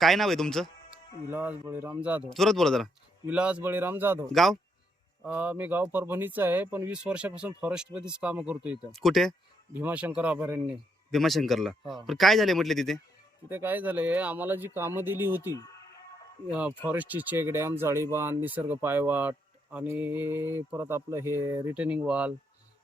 काय नाव आहे तुमचं? विलास बळीराम जाधव. जोरात बोला जरा. विलास बळीराम जाधव. गाव मी गाव परभणीचं आहे, पण 20 वर्षापासून फॉरेस्ट मध्येच काम करतो इथं कुठे? भीमाशंकर अभयारण्य. भीमाशंकरला. हा. पण काय झाले म्हटले तिथे? तिथे काय झालंय, आम्हाला जी कामं दिली होती फॉरेस्टची, चेक डॅम, जाळीबांध, निसर्ग पायवाट आणि परत आपलं हे रिटर्निंग वॉल,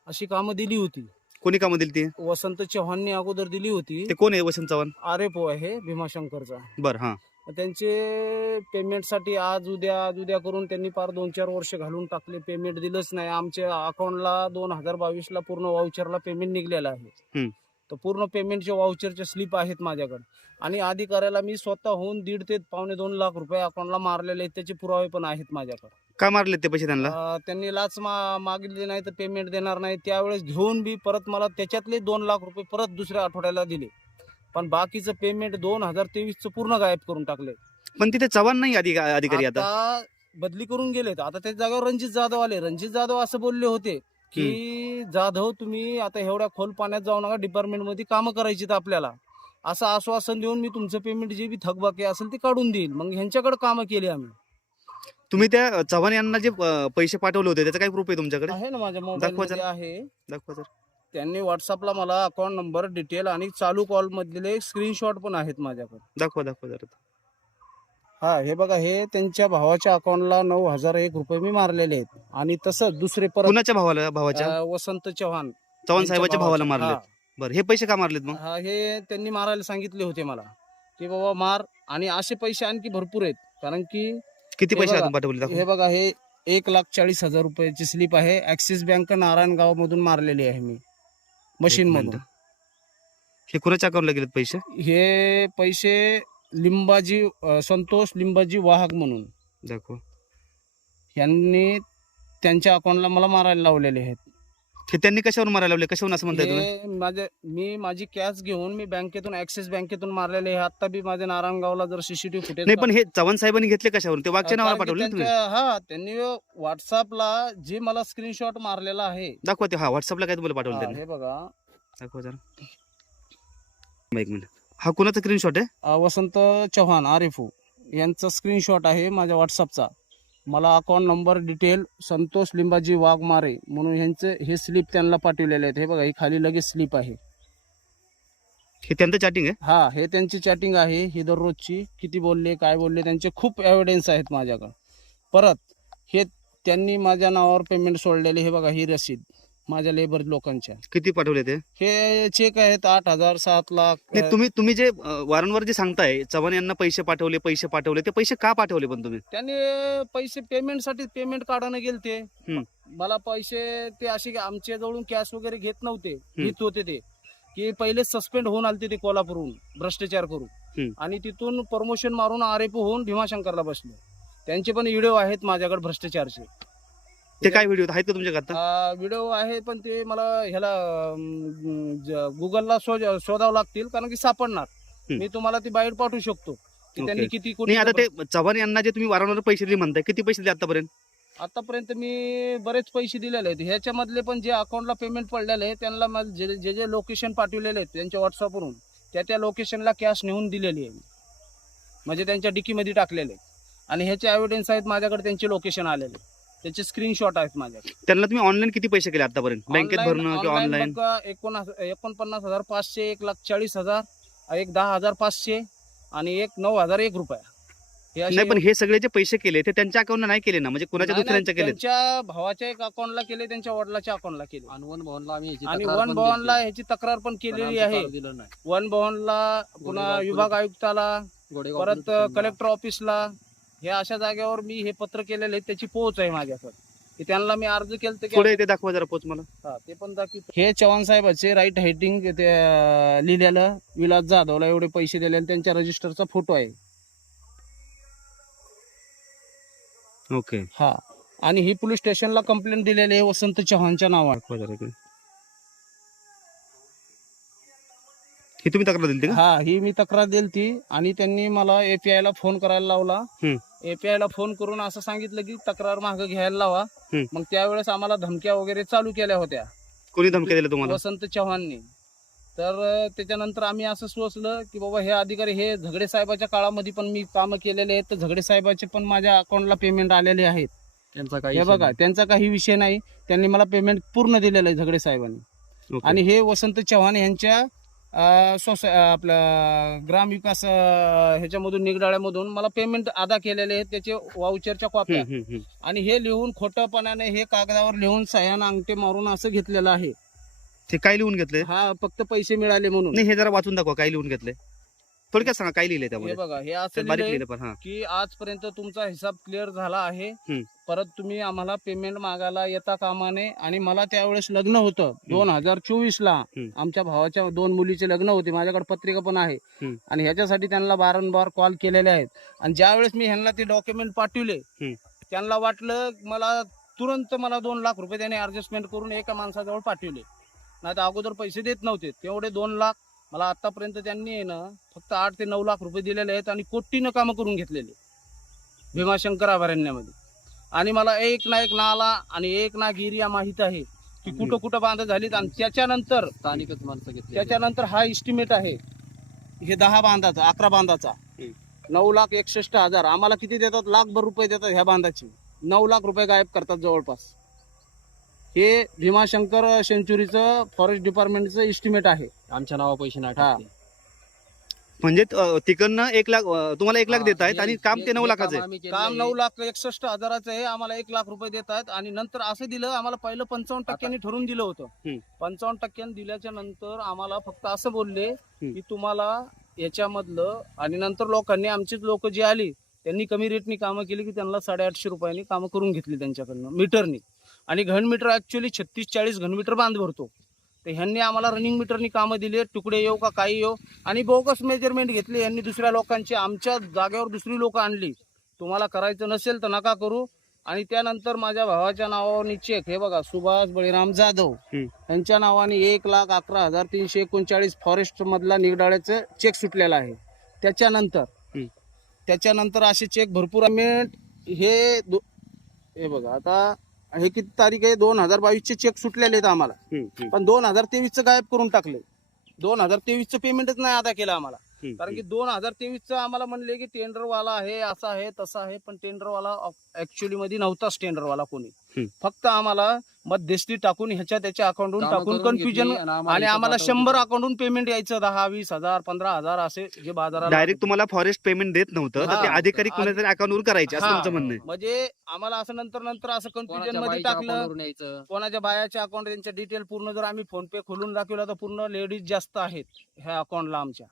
अशी कामं दिली होती. कोणी कामं दिली ती? वसंत चव्हाणनी अगोदर दिली होती. ते कोण आहे वसंत चव्हाण? RFO आहे भीमाशंकरचा. बर. हा. त्यांचे पेमेंटसाठी आज उद्या करून त्यांनी पार 2-4 वर्ष घालून टाकले. पेमेंट दिलंच नाही. आमच्या अकाउंटला 2022ला पूर्ण वाउचरला पेमेंट निघलेलं आहे. तर पूर्ण पेमेंटचे वाउचरचे स्लिप आहेत माझ्याकडे. आणि अधिकाऱ्याला मी स्वतःहून 1.5 ते पावणे 2 लाख रुपये अकाउंटला मारलेले आहेत. त्याचे पुरावे पण आहेत माझ्याकडे. का मारले ते पैसे त्यांना? त्यांनी लाच मागितली नाही तर पेमेंट देणार नाही. त्यावेळेस घेऊन बी परत मला त्याच्यातले 2 लाख रुपये परत दुसऱ्या आठवड्याला दिले. पण बाकीचं पेमेंट 2023चं पूर्ण गायब करून टाकले. पण तिथे चव्हाण नाही अधिकारी आता बदली करून गेलेत. आता त्या जागेवर रणजित जाधव आले. रणजित जाधव असं बोलले होते की जाधव तुम्ही आता एवढ्या खोल पाण्यात जाऊ नका, डिपार्टमेंट मध्ये कामं करायची तर आपल्याला, असं आश्वासन देऊन मी तुमचं पेमेंट जे बी थकबाकी असेल ते काढून देईल. मग ह्यांच्याकडे कामं केली आम्ही. तुम्ही त्या चव्हाण यांना जे पैसे पाठवले होते त्याचा काय प्रूफ आहे तुमच्याकडे? आहे ना, माझ्या मोबाईल मध्ये आहे. दाखवा जरा. त्यांनी व्हॉट्सअपला मला अकाउंट नंबर, डिटेल आणि चालू कॉल मधले स्क्रीनशॉट पण आहेत माझ्याकडे. दाखवा जरा. हा, हे बघा, हे त्यांच्या भावाच्या अकाउंटला 9,001 रुपये मी मारलेले आहेत. आणि तसंच दुसरे परत कुणाच्या भावाच्या? वसंत चव्हाण साहेबाच्या भावाला मारले. बरं, हे पैसे का मारलेत मग? हे त्यांनी मारायला सांगितले होते मला की बाबा मार. आणि असे पैसे आणखी भरपूर आहेत. कारण की किती पैसे पाठवले? हे बघा, हे 1,40,000 रुपयाची स्लिप आहे. ऍक्सिस बँक नारायणगाव मधून मारलेली आहे मी, मशीन मधून. हे कुणाच्या अकाउंटला गेलेत पैसे? हे पैसे संतोष लिंबाजी वाहक म्हणून दाखव. यांनी त्यांच्या अकाउंटला मला मारायला लावलेले आहेत. हे त्यांनी कशावर मारायला लावले? कशावरून असं म्हणताय तुम्ही? मी माझी कॅश घेऊन मी बँकेतून, ऍक्सिस बँकेतून मारलेले आहे. आता बी माझ्या नारायणगावला जर CCTV फुटेज. नाही, पण हे चव्हाण साहेबांनी घेतले कशावरून? ते वाघच्या नावाला पाठवले तुम्ही? हा, त्यांनी व्हॉट्सअपला जे मला स्क्रीनशॉट मारलेला आहे. दाखवा ते. हा, व्हॉट्सअपला काय तुम्हाला पाठवलं त्यांनी? हे बघा, दाखवा जरा. एक मिनिट. हा कुणाचा स्क्रीनशॉट आहे? वसंत चव्हाण RFO यांचा स्क्रीनशॉट आहे माझ्या व्हॉट्सअपचा. मला account number, detail, Santosh Limbaji Waghmare म्हणून ह्यांचे हे स्लिप त्यांना पाठवलेले आहेत. हे बघा, ही खाली लगेच स्लिप आहे. हे त्यांचं चॅटिंग आहे? हा, हे त्यांची चॅटिंग आहे. ही दररोजची किती बोलले, काय बोलले, त्यांचे खूप एव्हिडन्स आहेत माझ्याकडे. परत हे त्यांनी माझ्या नावावर पेमेंट सोडलेले. हे बघा, ही रसीद माझ्या लेबर लोकांच्या. किती पाठवले ते? हे चेक आहेत 8,000, 7 लाख. नाही, तुम्ही जे वारंवार जे सांगताय चव्हाण यांना पैसे पाठवले ते पैसे का पाठवले? पण तुम्ही त्यांनी पैसे पेमेंटसाठी पेमेंट काढायला गेलते. मला पैसे ते असे आमच्या जवळून कॅश वगैरे घेत नव्हते. घेत होते ते की पहिले सस्पेंड होऊन आलते ते कोल्हापूरहून भ्रष्टाचार करून. आणि तिथून प्रमोशन मारून RFO होऊन भीमाशंकरला बसले. त्यांचे पण व्हिडिओ आहेत माझ्याकडे भ्रष्टाचारचे. ते काय व्हिडिओ आहेत का तुमच्याकडे? व्हिडिओ आहे, पण ते मला ह्याला गुगलला शोधावं लागतील, कारण की सापडणार. मी तुम्हाला ती बाहेर पाठवू शकतो की त्यांनी किती कोणी. आता ते चव्हाण यांना जे तुम्ही वारंवार पैसे दिले म्हणताय, किती पैसे दिले आतापर्यंत मी बरेच पैसे दिलेले आहेत. ह्याच्यामधले पण जे अकाउंटला पेमेंट पडलेले आहे त्यांना जे लोकेशन पाठवलेले आहेत त्यांच्या व्हॉट्सअपवरून, त्या लोकेशनला कॅश नेऊन दिलेली आहे. म्हणजे त्यांच्या डिकीमध्ये टाकलेले. आणि ह्याचे एव्हिडन्स आहेत माझ्याकडे, त्यांचे लोकेशन आलेले, त्याचे स्क्रीनशॉट आहेत माझ्याकडे. त्यांना तुम्ही ऑनलाईन किती पैसे केले आतापर्यंत? बँकेत भरणं किंवा ऑनलाईन? 49,500, 1,40,000, एक 10,500 आणि एक 9,001 रुपया. नाही, पण हे सगळे जे पैसे केले ते त्यांच्या अकाउंटला नाही केले ना? म्हणजे कुणाच्या दुसऱ्यांच्या केले? त्यांच्या भावाच्या एक अकाउंटला केले, त्यांच्या वडिलाच्या अकाउंटला केले. आणि वन भवनला ह्याची तक्रार पण केलेली आहे. वन भवनला, पुन्हा विभाग आयुक्ताला, परत कलेक्टर ऑफिसला, हे अशा जागेवर मी हे पत्र केलेले आहे. त्याची पोच आहे माझ्याकडे की त्यांना मी अर्ज केलं. पुढे ते दाखवा जरा पोच मला. ते पण दाखवतो. हे चव्हाण साहेबाचे राईट हायटिंग लिहिलेलं, विलास जाधवला एवढे पैसे दिलेले, त्यांच्या रजिस्टरचा फोटो आहे. ओके. हा, आणि ही पोलीस स्टेशनला कंप्लेंट दिलेली आहे वसंत चव्हाणच्या नावावर. ही तुम्ही तक्रार दिली का? हा, ही मी तक्रार दिली. आणि त्यांनी मला API ला फोन करायला लावला. API ला फोन करून असं सांगितलं की तक्रार मागे घ्यायला लावा. मग त्यावेळेस आम्हाला धमक्या वगैरे चालू केल्या होत्या. कोणी धमक्या दिल्या तुम्हाला? वसंत चव्हाणनी. तर त्याच्यानंतर आम्ही असं सुचलं की बाबा हे अधिकारी हे झगडे साहेबाच्या काळामध्ये पण मी कामं केलेले आहेत, तर झगडे साहेबाचे पण माझ्या अकाउंटला पेमेंट आलेले आहेत. त्यांचा काही हे बघा, त्यांचा काही विषय नाही, त्यांनी मला पेमेंट पूर्ण दिलेलं आहे झगडे साहेबांनी. ओके. आणि हे वसंत चव्हाण यांच्या आपल्या ग्रामविकास ह्याच्यामधून निगडाळ्यामधून मला पेमेंट अदा केलेले आहेत, त्याचे वाउचरच्या कॉप्या. आणि हे लिहून खोटपणाने हे कागदावर लिहून सह्यानं अंगठे मारून असं घेतलेलं आहे. ते काय लिहून घेतले? हा फक्त पैसे मिळाले म्हणून. नाही, हे जरा वाचून दाखवा काय लिहून घेतले. थोडक्यात सांगा काय लिहिलंय हे त्यामध्ये. बघा, हे असं बारीक लिहिलंय लिहिलं पण. हा. की आजपर्यंत तुमचा हिसाब क्लिअर झाला आहे, परत तुम्ही आम्हाला पेमेंट मागायला येता कामा नये. आणि मला त्यावेळेस लग्न होतं 2024 ला. आमच्या भावाच्या 2 मुलीचे लग्न होते, माझ्याकडे पत्रिका पण आहे. आणि ह्याच्यासाठी त्यांना वारंवार कॉल केलेले आहेत. आणि ज्यावेळेस मी ह्यांना ते डॉक्युमेंट पाठवले, त्यांना वाटलं मला तुरंत 2 लाख रुपये त्याने ऍडजस्टमेंट करून एका माणसाजवळ पाठवले. नाही तर अगोदर पैसे देत नव्हते तेवढे 2 लाख मला आतापर्यंत त्यांनी आहे ना फक्त 8 ते 9 लाख रुपये दिलेले आहेत. आणि कोटीनं कामं करून घेतलेले भीमाशंकर अभयारण्यामध्ये. आणि मला एक ना एक नाला आणि एक ना एरिया माहित आहे की कुठं कुठं बांध झालीत. आणि त्याच्यानंतर स्थानिकच माणसं घेतली. त्याच्यानंतर हा इस्टिमेट आहे हे 10 बांधाचा, 11 बांधाचा 9,61,000. आम्हाला किती देतात? लाखभर रुपये देतात ह्या बांधाची. 9 लाख रुपये गायब करतात जवळपास. हे भीमाशंकर सेंचुरीचं फॉरेस्ट डिपार्टमेंटचं इस्टिमेट आहे. आमच्या नावा पैसे नाही हा. टाकले. म्हणजे तिकडनं 1 लाख तुम्हाला 1 लाख देत आहेत आणि काम ते 9 लाखाचं आहे. काम 9,61,000 आहे, आम्हाला 1 लाख रुपये देत आहेत. आणि नंतर असं दिलं आम्हाला, पहिलं 55% ठरवून दिलं होतं. 55% दिल्याच्या नंतर आम्हाला फक्त असं बोलले की तुम्हाला याच्यामधलं. आणि नंतर लोकांनी, आमचीच लोक जी आली त्यांनी कमी रेटनी कामं केली की त्यांना 850 रुपयांनी कामं करून घेतली त्यांच्याकडनं मीटरनी. आणि घन मीटर ऍक्च्युअली 36-40 घनमीटर बांध भरतो. तर ह्यांनी आम्हाला रनिंग मीटरनी कामं दिली, तुकडे येऊ का काही येऊ. आणि बोगस मेजरमेंट घेतली यांनी दुसऱ्या लोकांची. आमच्या जागेवर दुसरी लोक आणली. तुम्हाला करायचं नसेल तर नका करू. आणि त्यानंतर माझ्या भावाच्या नावावर चेक, हे बघा, सुभाष बळीराम जाधव यांच्या नावाने 1,11,339 फॉरेस्ट मधला निगडाळ्याचं चेक सुटलेला आहे. त्याच्यानंतर असे चेक भरपूर हे बघा, आता हे किती तारीख आहे? 2022 चेक सुटलेले आहेत आम्हाला. पण 2023 गायब करून टाकले. 2023 पेमेंटच नाही अदा केलं आम्हाला. कारण की 2023 आम्हाला म्हणले की टेंडरवाला आहे, असा आहे तसा आहे. पण टेंडरवाला ऍक्च्युअली मध्ये नव्हताच टेंडरवाला कोणी. फक्त आम्हाला मध्यस्थी टाकून ह्याच्या त्याच्या अकाउंटून टाकून कन्फ्युजन. आणि आम्हाला 100 अकाउंटून पेमेंट यायचं, 10, 20,000, 15,000 असे जे बाजारात. डायरेक्ट तुम्हाला फॉरेस्ट पेमेंट देत नव्हतं, तर ते अधिकारी कुणाच्या अकाउंटवर करायचे असं तुमचं म्हणणं आहे. म्हणजे आम्हाला असं नंतर असं कन्फ्युजन मध्ये टाकलं. कोणाच्या बायाच्या अकाउंट, त्यांच्या डिटेल पूर्ण जर आम्ही फोन पे खोलून दाखवला तर पूर्ण लेडीज जास्त आहेत ह्या अकाउंटला. आमच्या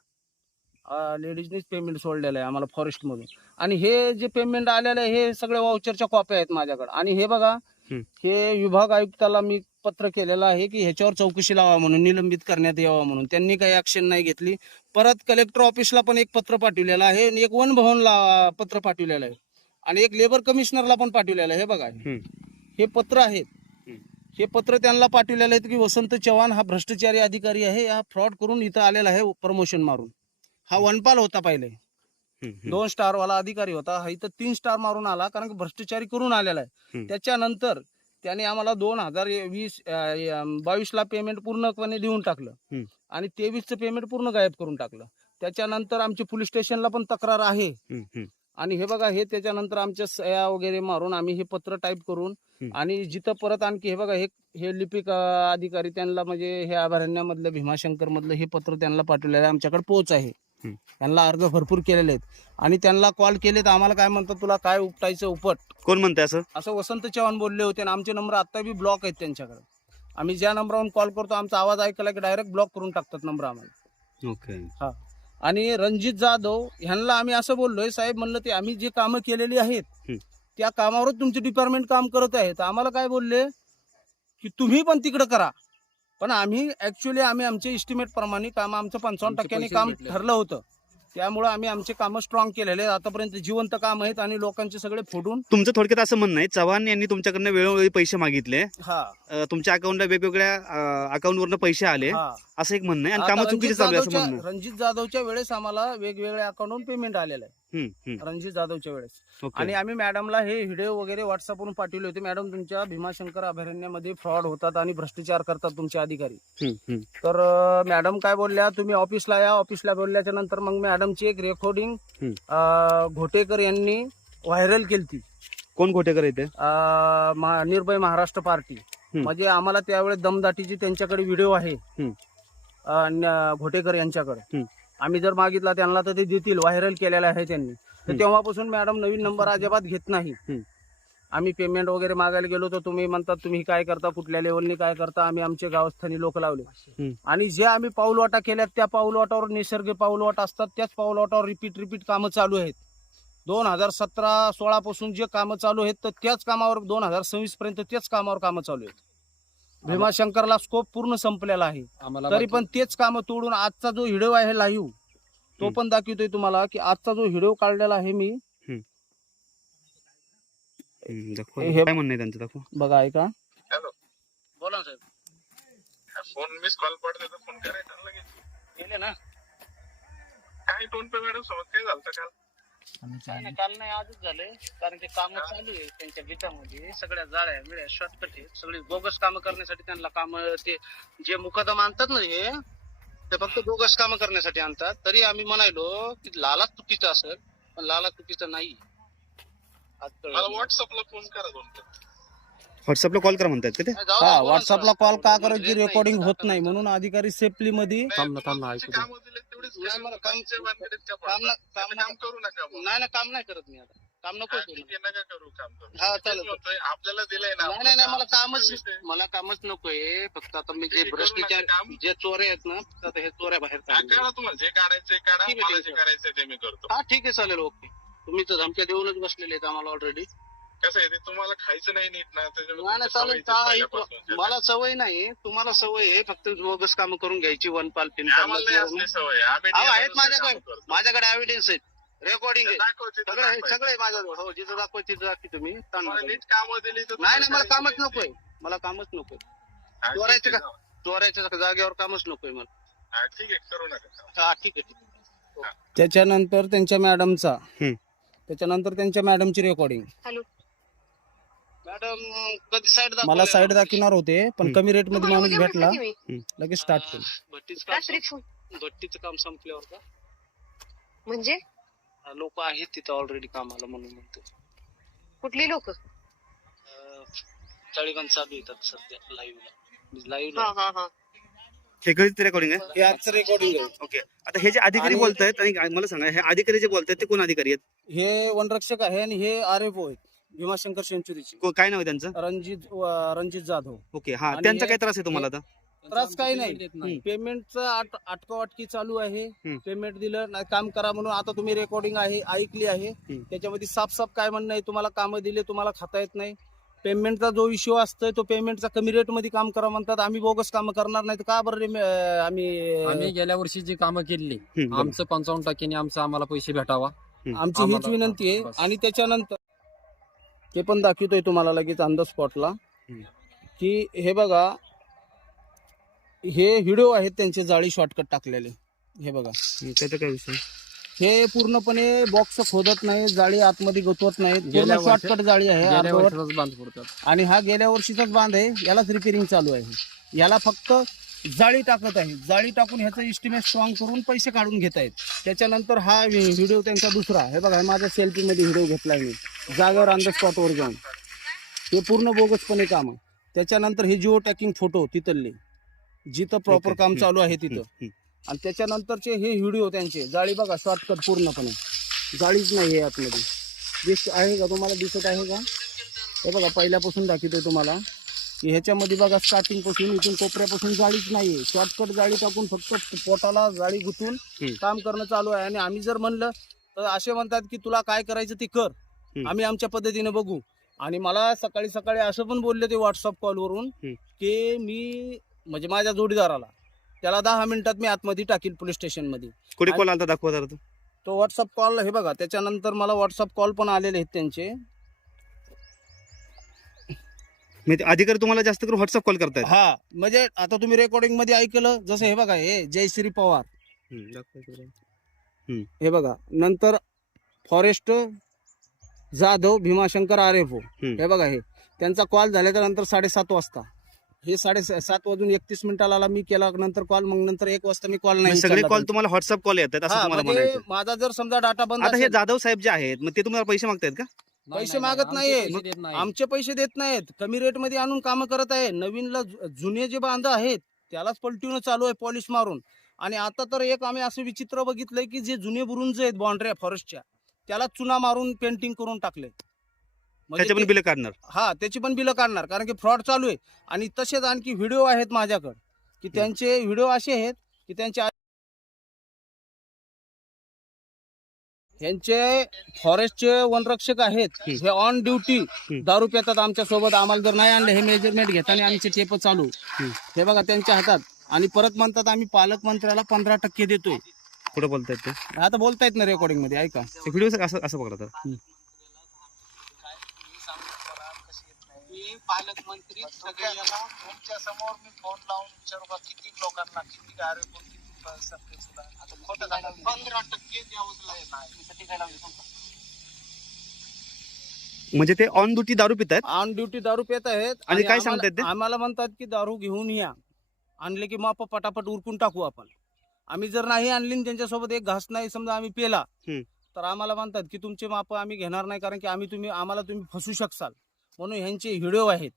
लेडीजनीच पेमेंट सोडलेलं आहे आम्हाला फॉरेस्ट मधून. आणि हे जे पेमेंट आलेलं आहे हे सगळे वाउचरच्या कॉप्या आहेत माझ्याकडे. आणि हे बघा, हे विभाग आयुक्ताला मी पत्र केलेलं आहे की ह्याच्यावर चौकशी लावा म्हणून, निलंबित करण्यात यावं म्हणून. त्यांनी काही ऍक्शन नाही घेतली. परत कलेक्टर ऑफिसला पण एक पत्र पाठवलेलं आहे, एक वन भवनला पत्र पाठवलेलं आहे, आणि एक लेबर कमिशनरला पण पाठवलेलं आहे. हे बघा, हे पत्र आहेत. हे पत्र त्यांना पाठवलेलं आहे की वसंत चव्हाण हा भ्रष्टाचारी अधिकारी आहे, हा फ्रॉड करून इथं आलेला आहे प्रमोशन मारून. हा वनपाल होता पहिले, 2 स्टार वाला अधिकारी होता. हा इथं 3 स्टार मारून आला, कारण की भ्रष्टाचारी करून आलेला आहे. त्याच्यानंतर त्याने आम्हाला 2022 ला पेमेंट पूर्णपणे देऊन टाकलं. आणि 23चं पेमेंट पूर्ण गायब करून टाकलं. त्याच्यानंतर आमची पोलीस स्टेशनला पण तक्रार आहे. आणि हे बघा, हे त्याच्यानंतर आमच्या सह्या वगैरे मारून आम्ही हे पत्र टाईप करून, आणि जिथं परत आणखी हे बघा, हे लिपिक अधिकारी त्यांना, म्हणजे हे अभयारण्यामधलं भीमाशंकर मधलं हे पत्र त्यांना पाठवलेलं आहे. आमच्याकडे पोच आहे. त्यांना अर्ज भरपूर केलेले आहेत. आणि त्यांना कॉल केले तर आम्हाला काय म्हणतात, तुला काय उपटायचं उपट. कोण म्हणतंय असं वसंत चव्हाण बोलले होते. आणि आमचे नंबर आता बी ब्लॉक आहेत त्यांच्याकडे. आम्ही ज्या नंबरवरून कॉल करतो आमचा आवाज ऐकला की डायरेक्ट ब्लॉक करून टाकतात नंबर आम्हाला. ओके. हा. आणि रणजित जाधव ह्यांना आम्ही असं बोललोय, साहेब म्हणलं ते आम्ही जे कामं केलेली आहेत त्या कामावरच तुमचे डिपार्टमेंट काम करत आहे. तर आम्हाला काय बोलले की तुम्ही पण तिकडे करा. पण आम्ही ऍक्च्युअली आमच्या इस्टिमेट प्रमाणे काम, आमचं 55% काम ठरलं होतं. त्यामुळे आम्ही आमचे कामं स्ट्रॉंग केलेले आहेत. आतापर्यंत जिवंत काम आहेत आणि लोकांचे सगळे फोडून तुमचं थोडक्यात असं म्हणणं आहे, चव्हाण यांनी तुमच्याकडनं वेळोवेळी पैसे मागितले, हा तुमच्या अकाउंटला वेगवेगळ्या अकाउंटवरनं पैसे आले, हा असं एक म्हणणं आहे. आणि आता कामं चुकीचे चालू आहे असं म्हणणं आहे. रणजित जाधवच्या वेळेस आम्हाला वेगवेगळ्या अकाउंटवरून पेमेंट आलेलं आहे. रणजित जाधवच्या वेळेस. ओके. आणि आम्ही मॅडमला हे व्हिडिओ वगैरे व्हॉट्सअपवरून पाठवले होते. मॅडम, तुमच्या भीमाशंकर अभयारण्यामध्ये फ्रॉड होतात आणि भ्रष्टाचार करतात तुमचे अधिकारी. तर मॅडम काय बोलल्या, तुम्ही ऑफिसला या. ऑफिसला बोलल्याच्या नंतर मग मॅडमची एक रेकॉर्डिंग घोटेकर यांनी व्हायरल केली. कोण घोटेकर येते? निर्भय महाराष्ट्र पार्टी. म्हणजे आम्हाला त्यावेळेस दमदाटीची त्यांच्याकडे व्हिडिओ आहे घोटेकर यांच्याकडे. आम्ही जर मागितला त्यांना तर ते देतील. व्हायरल केलेला आहे त्यांनी. तर तेव्हापासून मॅडम नवीन नंबर अजिबात घेत नाही. आम्ही पेमेंट वगैरे मागायला गेलो तर तुम्ही म्हणतात तुम्ही काय करता, कुठल्या लेवलने काय करता. आम्ही आमचे गावस्थानी लोक लावले आणि जे आम्ही पाऊलवाटा केल्यात त्या पाऊलवाटावर निसर्ग पाऊलवाट असतात त्याच पाऊलवाटावर रिपीट कामं चालू आहेत. 2017-16 पासून जे कामं चालू आहेत तर त्याच कामावर 2026 पर्यंत त्याच कामावर कामं चालू आहेत. भीमाशंकरला स्कोप पूर्ण संपलेला आहे. तरी पण तेच कामं तोडून आजचा जो व्हिडिओ आहे लाईव्ह तो पण दाखवतोय तुम्हाला की आजचा जो व्हिडिओ काढलेला आहे मी. काय म्हणणं आहे त्यांचं, दाखव. बघा, ऐका. हॅलो, बोला ना साहेब. फोन मिस कॉल पडते तर फोन करायचा ना लगेच. केले ना? काय टोन पे मॅडम सोबत काय झालं काल? काल नाही, आजच झाले. कारण ते काम चालू आहे त्यांच्या गीतामध्ये. सगळ्या जाळ्या मिळ्या शॉर्टकट आहे. सगळी बोगस कामं करण्यासाठी त्यांना काम, ते जे मुकदमा आणतात ना हे, ते फक्त बोगस कामं करण्यासाठी आणतात. तरी आम्ही म्हणायलो की लाला चुकीचा असेल, पण लाला चुकीचा नाही. मला व्हॉट्सअपला फोन करा दोन. व्हॉट्सअपला कॉल करा म्हणतात का ते? हा, व्हॉट्सअपला कॉल का करायची, रेकॉर्डिंग होत नाही म्हणून अधिकारी सेफली मध्ये. थांब ना, ऐकू दे. काम दिले तेवढीच नाही, मला काम- काम करू नका मग. नाही काम नाही करत मी आता. काम नको हा, करू. ठीक आहे, नका करू काम करू. हा, तेच चालेल. म्हणतोय, आपल्याला दिलंय ना. नाही मला आपलं कामच नकोय. फक्त आता मी जे तुम्ही करू भ्रष्टाचार, नका काम. जे चोऱ्या आहेत ना, आता हे चोऱ्या बाहेर हा, काढल्या. करा तुम्हाला जे काढायचंय काढा. ठीक आहे, मला ठीक जे आहे. करायचंय ते मी करतो. हा, ठीक आहे, चालेल, ओके. तुम्ही तर धमक्या देऊनच बसलेले आहेत आम्हाला ऑलरेडी. कसं आहे ते, तुम्हाला खायचं नाही नीट ना, त्याच्यामुळे नाही तुमची चालेल. सवयीची पहिल्यापासून. मला सवय नाही, तुम्हाला सवय आहे. फक्त बोगस काम करून घ्यायची, वन पाल पिन. आम्हाला नाही असली सवय. आम्ही आहेत नियमानुसार माझ्याकडे. काम करतो. माझ्याकडे एव्हिडन्स आहेत, रेकॉर्डिंग आहे, दाखव तिथं सगळे दाखवायचं. सगळे माझ्याजवळ. हो, जिथं दाखवाय तिथं दाखवी तुम्ही. तुम्हाला नीट कामं दिली तर नाही मला तुम्हाला कामच करायची नकोय. मला कामच नकोय. हा, ठीक चोरायचं आहे, का? चोऱ्याच्या जागेवर कामच नकोय मला. हा, ठीक आहे, करू नका. हा, ठीक आहे. त्याच्यानंतर त्यांच्या मॅडमचा, त्याच्यानंतर त्यांच्या मॅडमची रेकॉर्डिंग. हॅलो. मॅडम कधी साईड मला साईड दाखवणार होते पण कमी रेट मध्ये माणूस भेटला, मी लगेच स्टार्ट केलं. भट्टीचं काम संपल्यावर का म्हणजे लोक आहेत तिथं ऑलरेडी कामाला म्हणून म्हणतो. कुठली लोक? तळीगण चालू येतात सध्या हा लाईव्ह. हा हा हे कधीच रेकॉर्डिंग आहे? हे आजचं रेकॉर्डिंग आहे. ओके. आता हे जे अधिकारी आणि- बोलतायत, आणि मला सांगा, हे अधिकारी जे बोलतायत ते कोण अधिकारी आहेत? हे वनरक्षक आहे आणि हे RFO आहेत भीमाशंकर सेंचुरीचे. काय नाव आहे त्यांचं? रणजित जाधव. ओके. हा, आणि त्यांचा हे- काय त्रास आहे तुम्हाला आता? त्रास काही नाही. पेमेंटचं अटकावटकी चालू आहे. पेमेंट दिलं नाही, काम करा म्हणून. आता तुम्ही रेकॉर्डिंग आहे ऐकली आहे, त्याच्यामध्ये साफ काय म्हणणं आहे, तुम्हाला कामं दिले, तुम्हाला खाता येत नाही. पेमेंटचा जो इश्यू असतोय तो पेमेंटचा कमी रेट मध्ये काम करा म्हणतात. आम्ही बोगस कामं करणार नाही तर का बरं आम्ही गेल्या वर्षी जी कामं केली आमचं 55% आमचं आम्हाला पैसे भेटावा आमची हीच विनंती आहे. बस. आणि त्याच्यानंतर ते पण दाखवतोय तुम्हाला लगेच ऑन द स्पॉटला की हे बघा, हे व्हिडिओ आहेत त्यांचे जाळी शॉर्टकट टाकलेले. हे बघा, त्याचा काय विषय? हे पूर्णपणे बॉक्स खोदत नाही, जाळी आतमध्ये गुंतवत नाहीत. गेल्या पूर्ण शॉर्टकट जाळी आहे गेल्या अर्धवट. वर्षीचाच बांध पडतात. आणि हा गेल्या वर्षीचाच बांध आहे, यालाच रिपेरिंग चालू आहे. याला फक्त जाळी टाकत आहे. जाळी टाकून ह्याचं इस्टिमेट स्ट्रॉंग करून पैसे काढून घेत आहेत. त्याच्यानंतर हा व्हिडिओ त्यांचा दुसरा. हे बघा, माझ्या सेल्फी मध्ये व्हिडिओ घेतलाय मी जागेवर ऑन द स्पॉटवर जाऊन. हे पूर्ण बोगसपणे काम आहे. त्याच्यानंतर हे जिओ टॅकिंग फोटो तिथले जिथं प्रॉपर काम चालू आहे तिथं. आणि त्याच्यानंतरचे हे व्हिडिओ त्यांचे जाळी बघा शॉर्टकट पूर्णपणे. जाळीच नाही आहे आतमध्ये. दिसत आहे का तुम्हाला? दिसत आहे का? हे बघा, पहिल्यापासून दाखवतोय तुम्हाला की ह्याच्यामध्ये बघा स्टार्टिंग पासून इथून कोपऱ्यापासून जाळीच नाहीये. शॉर्टकट जाळी टाकून फक्त पोटाला जाळी गुंतून काम करणं चालू आहे. आणि आम्ही जर म्हणलं तर असे म्हणतात की तुला काय करायचं ते कर, आम्ही आमच्या पद्धतीने बघू. आणि मला सकाळी असं पण बोलले ते व्हॉट्सअप कॉलवरून की मी म्हणजे माझ्या जोडीदाराला त्याला 10 मिनिटात मी आतमध्ये टाकील पोलीस स्टेशन मध्ये. कुठे कॉल आला दाखवा जरा तो. तो व्हॉट्सअप कॉल हे बघा, त्याच्यानंतर मला व्हॉट्सअप कॉल पण आलेले आहेत त्यांचे. म्हणजे अधिकारी तुम्हाला जास्त करून व्हॉट्सअप कॉल करतायत. हा, म्हणजे आता तुम्ही रेकॉर्डिंग मध्ये ऐकलं, जसं हे बघा, हे जयश्री पवार, हे बघा, नंतर फॉरेस्ट जाधव भीमाशंकर आरेफो, हे बघा, हे त्यांचा कॉल झाल्याच्या नंतर 7:30 वाजता, हे 7:31 आला मी केला नंतर कॉल, मग नंतर 1 वाजता मी कॉल नाही सगळे उचलला कॉल त्यांचा. तुम्हाला व्हॉट्सअप कॉल येतात असं हा, तुम्हाला म्हणजे म्हणायचं. माझा जर समजा डाटा बंद आता हे असेल, जाधव साहेब जे आहेत मग ते तुम्हाला पैसे मागतायत का? पैसे मागत नाहीये. आमचे पैसे देत नाही. आमचे पैसे देत नाहीत, कमी रेट मध्ये आणून काम करत आहे. नवीनला जुने जे बांध आहेत त्यालाच पलटवणं चालू आहे पॉलिश मारून. आणि आता तर एक आम्ही असं विचित्र बघितलंय की जे जुने बुरुंज आहेत बाउंड्री फॉरेस्टच्या, त्याला चुना मारून पेंटिंग करून टाकले. त्याचे पण बिल काढणार. हा, त्याची पण बिलं काढणार, कारण की फ्रॉड चालू आहे. आणि तसेच आणखी व्हिडिओ आहेत माझ्याकडे की त्यांचे व्हिडिओ असे आहेत की त्यांचे यांचे फॉरेस्टचे वनरक्षक आहेत, हे ऑन ड्युटी दारू पितात आमच्या सोबत. आम्हाला जर नाही आणलं हे मेजरमेंट घेताना आमचे टेप चालू, हे बघा त्यांच्या हातात. आणि परत म्हणतात आम्ही पालकमंत्र्याला 15% देतोय. कुठं बोलतायत ते? आता बोलतायत ना रेकॉर्डिंग मध्ये, ऐका. व्हिडिओ असं बघा. पालकमंत्री तुमच्या समोर मी फोन लावून विचारू का किती लोकांना किती खोटं 15% द्यावंच लागेल. म्हणजे ते ऑन ड्युटी दारू पितायत. ऑन ड्युटी दारू पित आहेत. आणि काय आम्हाला- सांगतायत ते? आम्हाला म्हणतात की दारू घेऊन या, आणले की माप पटापट उरकून टाकू आपण. आम्ही जर नाही आणली आणि त्यांच्यासोबत एक घास नाही समजा आम्ही पेला, तर आम्हाला म्हणतात की तुमचे माप आम्ही घेणार नाही, कारण की आम्हाला तुम्ही फसू शकसाल. म्हणून ह्यांचे व्हिडिओ आहेत.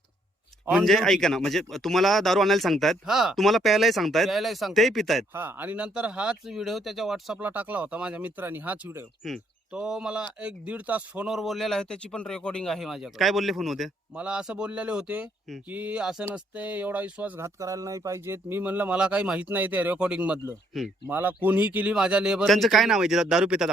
On म्हणजे duty. ऐका ना, म्हणजे तुम्हाला दारू आणायला सांगतायत, हा, तुम्हाला प्यायलाही सांगतायत, यायलाही सांगतात. ते पितायत. हा, आणि नंतर हाच व्हिडिओ त्याच्या व्हॉट्सअपला टाकला होता माझ्या मित्रांनी, हाच व्हिडिओ. तो मला 1-1.5 तास फोनवर बोललेला आहे, त्याची पण रेकॉर्डिंग आहे माझ्याकडे. काय बोलले फोन होते? मला असं बोललेले होते की असं नसते, एवढा विश्वासघात करायला नाही पाहिजेत. मी म्हणलं मला काही माहित नाही ते रेकॉर्डिंग मधलं. मला कोणीही केली, माझ्या लेबर. त्यांचं काय नाव आहे जे दारू पितात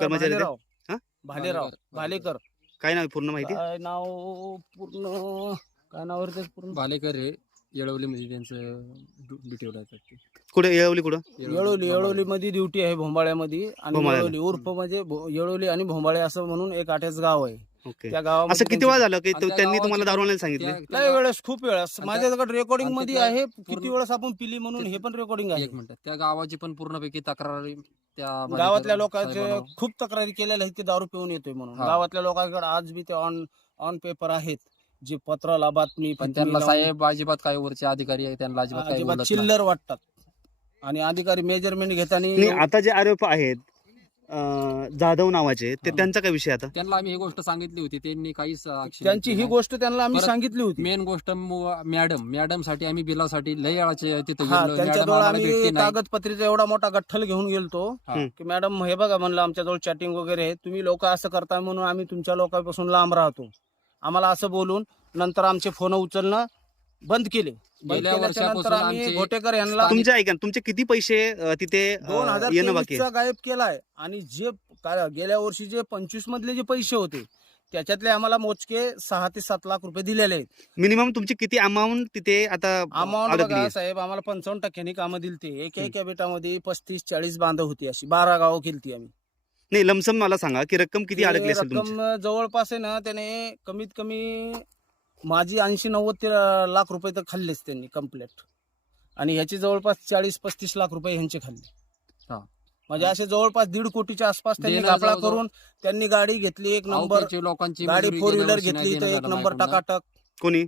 कर्मचारी ते? हा? भालेकर. काय नाव आहे पूर्ण माहिती? काय नाव पूर्ण, काय नाव रे पूर्ण? भालेकर हे येळवली मध्ये त्यांचं ड्युटीवर आहेत ते. कुठे येळवली? कुठं? येळवली मध्ये ड्युटी आहे, भोंबाळ्यामध्ये. आणि भोंबाळ्याला. येळवली उर्फ म्हणजे येळवली आणि भोंबाळे असं म्हणून एक आठ्याच गाव आहे. ओके. त्या गावामध्ये असं किती वेळा झालं की आणि त्या त्यांनी गावाची तुम्हाला दारू पण- आणायला सांगितले? त्या- लय वेळेस, खूप वेळेस आणि माझ्याकडे रेकॉर्डिंग आणि मध्ये तिथं आहे. पूर्ण- किती वेळेस आपण पिली म्हणून हे पण रेकॉर्डिंग आहे. एक मिनिट, त्या गावाची पण पूर्णपैकी तक्रारी त्या गावातल्या भालेकर लोकांचे साहेबांवर. खूप तक्रारी केलेल्या आहेत की दारू पिऊन येतोय म्हणून. हा. गावातल्या लोकांकडे आज बी ते ऑन पेपर आहेत, जे पत्राला बातमी पण फितमी त्यांना लावून साहेब अजिबात काय वरचे अधिकारी आहे त्यांना अजिबात काही अजिबात बोलत नाही. चिल्लर वाटतात. आणि अधिकारी मेजरमेंट नाही, घेताना आता जे आरोप आहेत जाधव नावाचे, ते त्यांचा काय विषय आता? त्यांना आम्ही ही गोष्ट सांगितली होती, त्यांनी काहीच action त्यांची घेतली ही नाही. गोष्ट त्यांना आम्ही परत सांगितली होती. मेन गोष्ट मॅडम साठी आम्ही बिलासाठी लय वेळाचे तिथे हा, गेलो. त्यांच्याजवळ मॅडम आम्हाला भेटली आम्ही नाही. कागदपत्रीचा एवढा मोठा गठ्ठल घेऊन गेलतो हा. की मॅडम हे बघा म्हणलं आमच्याजवळ चॅटिंग वगैरे आहे, तुम्ही लोक असं करताय म्हणून आम्ही तुमच्या लोकांपासून लांब राहतो. आम्हाला असं बोलून नंतर आमचे फोन उचलणं बंद केले. बंद गेल्या केल्याच्या नंतर वर्षापासून आम्ही आमचे घोटेकर यांना तुमचे ऐका ना, तुमचे किती पैसे तिथे येणं बाकी 2023 आहे? चा गायब केलाय. आणि जे गेल्या वर्षी जे 25 मधले जे पैसे होते त्याच्यातले आम्हाला मोजके 6 ते 7 लाख रुपये दिलेले आहेत. मिनिमम तुमची किती अमाऊंट तिथे आता अमाऊंट अडकली बघा आहे? साहेब, आम्हाला 55% कामं दिलते. एका बेटामध्ये 35-40 बांध होती, अशी 12 गावं केलती आम्ही. नाही, लमसम मला सांगा की रक्कम किती अडकली असेल तुमची? रक्कम जवळपास आहे ना, त्याने कमीत कमी माझी 80-90 लाख रुपये तर खाल्लेच त्यांनी कम्प्लीट. आणि ह्याची जवळपास 40-35 लाख रुपये ह्यांचे खाल्ले. हा. म्हणजे असे जवळपास 1.5 कोटीच्या आसपास त्यांनी देणं गाफळा जवळजवळ- करून त्यांनी गाडी घेतली, एक नंबर अवकाळी लोकांची गाडी मजुरी 4 गेल्या व्हीलर वर्षी नाही घेतली तर देणं एक झालं नंबर माझ्याकडनं. टाकाटक. कोणी?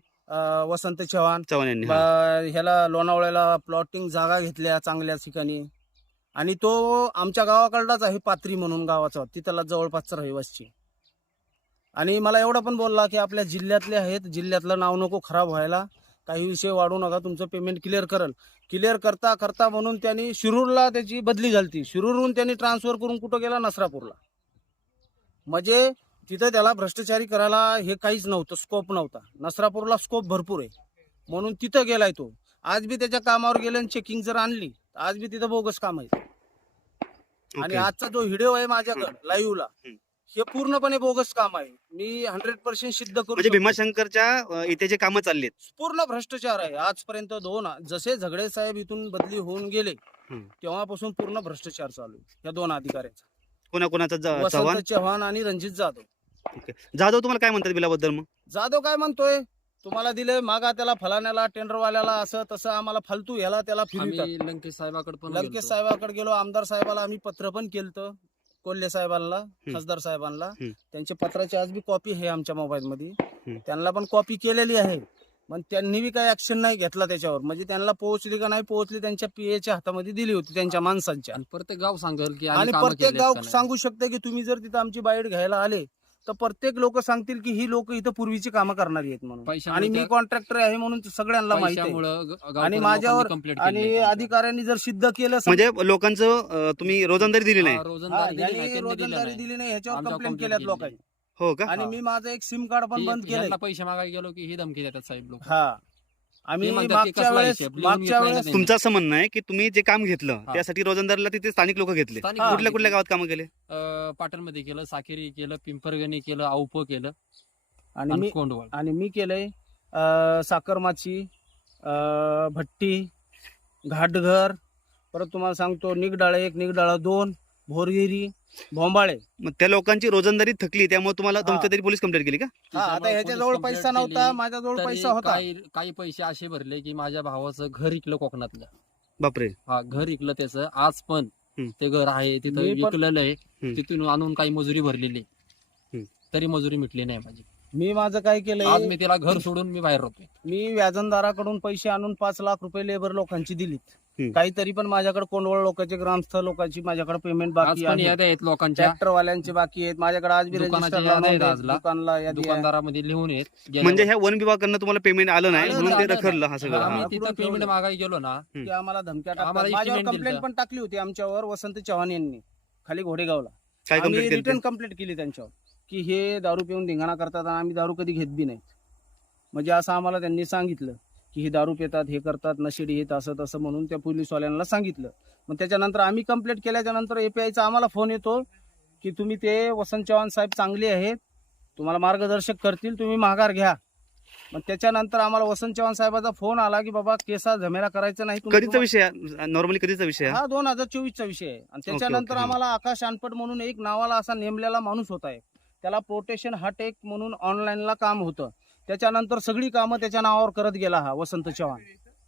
वसंत चव्हाण चव्हाण यांनी. हा. ह्याला लोणावळ्याला प्लॉटिंग जागा घेतल्या चांगल्या ठिकाणी. आणि तो आमच्या गावाकडलाच आहे, पात्री म्हणून गावाचा, तिथला जवळपासचा रहिवासी. आणि मला एवढा पण बोलला की आपल्या जिल्ह्यातले आहेत, जिल्ह्यातलं नाव नको खराब व्हायला, काही विषय वाढू नका, तुमचं पेमेंट क्लिअर करता करता म्हणून त्यांनी शिरूरला त्याची बदली झाली. शिरूरहून त्यांनी ट्रान्सफर करून कुठं गेला, नसरापूरला. म्हणजे तिथं त्याला भ्रष्टाचारी करायला हे काहीच नव्हतं, स्कोप नव्हता. नसरापूरला स्कोप भरपूर आहे म्हणून तिथं गेलाय तो. आज बी त्याच्या कामावर गेलं आणि चेकिंग जर आणली, आज बी तिथं बोगस काम आहे. आणि ओके. आजचा जो व्हिडिओ आहे माझ्याकडे लाईव्हला, हे पूर्णपणे बोगस काम आहे. मी 100% सिद्ध करू म्हणजे शकतो. भीमाशंकरच्या इथे जे कामं चालली आहेत, पूर्ण भ्रष्टाचार आहे. आजपर्यंत जसे झगडे साहेब इथून बदली होऊन गेले हम्म. तेव्हापासून पूर्ण भ्रष्टाचार चालू आहे या 2 अधिकाऱ्यांचा. कोणाकोणाचा चव्हाण वसंत चव्हाण आणि रणजित जाधव. जाधव तुम्हाला काय म्हणतात बिलाबद्दल मग? जाधव काय म्हणतोय, तुम्हाला दिले मागा त्याला फलाण्याला टेंडरवाल्याला असं तसं आम्हाला फालतू ह्याला त्याला फिरवितात. आम्ही लंकेश साहेबाकडे पण लंकेश गेलतो. साहेबाकडे गेलो, आमदार साहेबाला आम्ही पत्र पण केलं, कोल्हे साहेबांना, खासदार साहेबांना. त्यांच्या पत्राची आज बी कॉपी आहे आमच्या मोबाईल मध्ये, त्यांना पण कॉपी केलेली आहे. पण त्यांनी बी काही ऍक्शन नाही घेतला त्याच्यावर. म्हणजे त्यांना पोहोचली का नाही पोहोचली, त्यांच्या पीएच्या हातामध्ये दिली होती, त्यांच्या माणसांच्या. आणि प्रत्येक गाव सांगेल की आणि आम्ही कामं प्रत्येक केलीत गाव का नाही. सांगू शकते की तुम्ही जर तिथं आमची बाईट घ्यायला आले तर प्रत्येक लोक सांगतील की ही लोक इथं पूर्वीची कामं करणारी आहेत म्हणून. पैशामुळे आणि मी त्या- कॉन्ट्रॅक्टर आहे म्हणून सगळ्यांना माहिती आहे. पैशामुळं गावकरी आणि माझ्यावर लोकांनी complaint केली आणि आहे. अधिकाऱ्यांनी जर सिद्ध केलं म्हणजे लोकांचं तुम्ही रोजंदारी दिली नाही? हा, रोजंदारी दिली नाही, यांनी त्यांनी दिलं रोजंदारी नाही. दिली नाही ह्याच्यावर आमच्यावर कंप्लेंट complaint केल्यात केली. लोकांनी. हो का? आणि मी माझं एक सिम कार्ड पण बंद केलंय. यांना पैसे मागायला गेलो की ही धमकी देतात साहेब लोक. हा, आम्ही ते म्हणतात की मागच्या कसला वेळेस हिशेब? लिहून घेतलाय ना त्यांनी. तुमचं असं म्हणणं आहे की तुम्ही जे काम घेतलं हा. त्यासाठी रोजंदारीला तिथे स्थानिक लोक घेतले. स्थानिक हा. कुठल्या कुठल्या गावात कामं केले? पाटणमध्ये केलं, साकेरी केलं, पिंपरगणी केलं, औप केलं आणि आणि मी कोंडवळ. मी केलंय साकरमाची, भट्टी, घाटघर, परत तुम्हाला सांगतो निगडाळा 1, निगडाळा 2, भोरगिरी, भोंबाळे. मग त्या लोकांची रोजंदारी थकली त्यामुळे तुम्हाला हा. तुमच्या तरी पोलीस कंप्लेंट केली का? हा, आता त्याच्यामुळे ह्याच्याजवळ पोलीस पैसा complaint नव्हता, केली. माझ्याजवळ तरी पैसा होता. काही पैसे असे भरले की माझ्या भावाचं घर इकलं कोकणातलं. बापरे. हा, घर इकलं त्याचं. आज पण ते घर आहे तिथं मी पण- विकलेलं आहे. तिथून आणून काही मजुरी भरलेली हम्म. तरी मजुरी मिटली नाही माझी. मी माझं काय आज केलंय, मी तिला घर सोडून मी बाहेर राहतोय. मी व्याजनदाराकडून पैसे आणून 5 लाख रुपये लेबर लोकांची दिलीत. हम्म. काहीतरी पण माझ्याकडे कोंडवळ लोकांचे, ग्रामस्थ लोकांची माझ्याकडे पेमेंट आज बाकी पण आहे. याद्या आहेत लोकांच्या, ट्रॅक्टरवाल्यांचे बाकी आहेत माझ्याकडे. आज बी दुकानाच्या रजिस्टर याद्या आहेत लावून आजला. दुकानला यादी आहे. दुकानदारामध्ये लिहून येत. म्हणजे ह्या वन विभागाकडनं तुम्हाला पेमेंट आलं नाही आलं म्हणून ते नाही. रखडलं हा सगळं. आम्ही हा. तिथं पुढं पेमेंट ठेवलं. मागायला गेलो ना, की आम्हाला धमक्या टाकतात. आम्हाला माझ्यावर estimate कंप्लेंट दिलतं. पण टाकली होती आमच्यावर वसंत चव्हाण यांनी, खाली घोडेगावला. काय आम्ही कंप्लेंट रिटर्न केली? कंप्लेंट केली त्यांच्यावर की हे दारू पिऊन धिंगाणा करतात आणि आम्ही दारू कधी घेत बी नाही. म्हणजे असं आम्हाला त्यांनी सांगितलं की हे दारू पितात, हे करतात, नशेडी येत, असं तसं म्हणून त्या पोलीसवाल्यांना सांगितलं. मग त्याच्यानंतर आम्ही कंप्लेंट केल्याच्या नंतर APIचा आम्हाला फोन येतो की तुम्ही ते वसंत चव्हाण साहेब चांगले आहेत, तुम्हाला मार्गदर्शक करतील, तुम्ही माघार घ्या. मग त्याच्यानंतर आम्हाला वसंत चव्हाण साहेबाचा फोन आला की बाबा केसा झमेला करायचा नाही. कधीचा विषय नॉर्मली कधीचा विषय हा? हा 2024चा विषय आहे. आणि त्याच्यानंतर ओके. आम्हाला आकाश अनपट म्हणून एक नावाला असा नेमलेला माणूस होता आहे, त्याला प्रोटेक्शन हार्ट एक म्हणून ऑनलाईनला काम होतं. त्याच्यानंतर सगळी कामं त्याच्या नावावर करत गेला हा वसंत चव्हाण.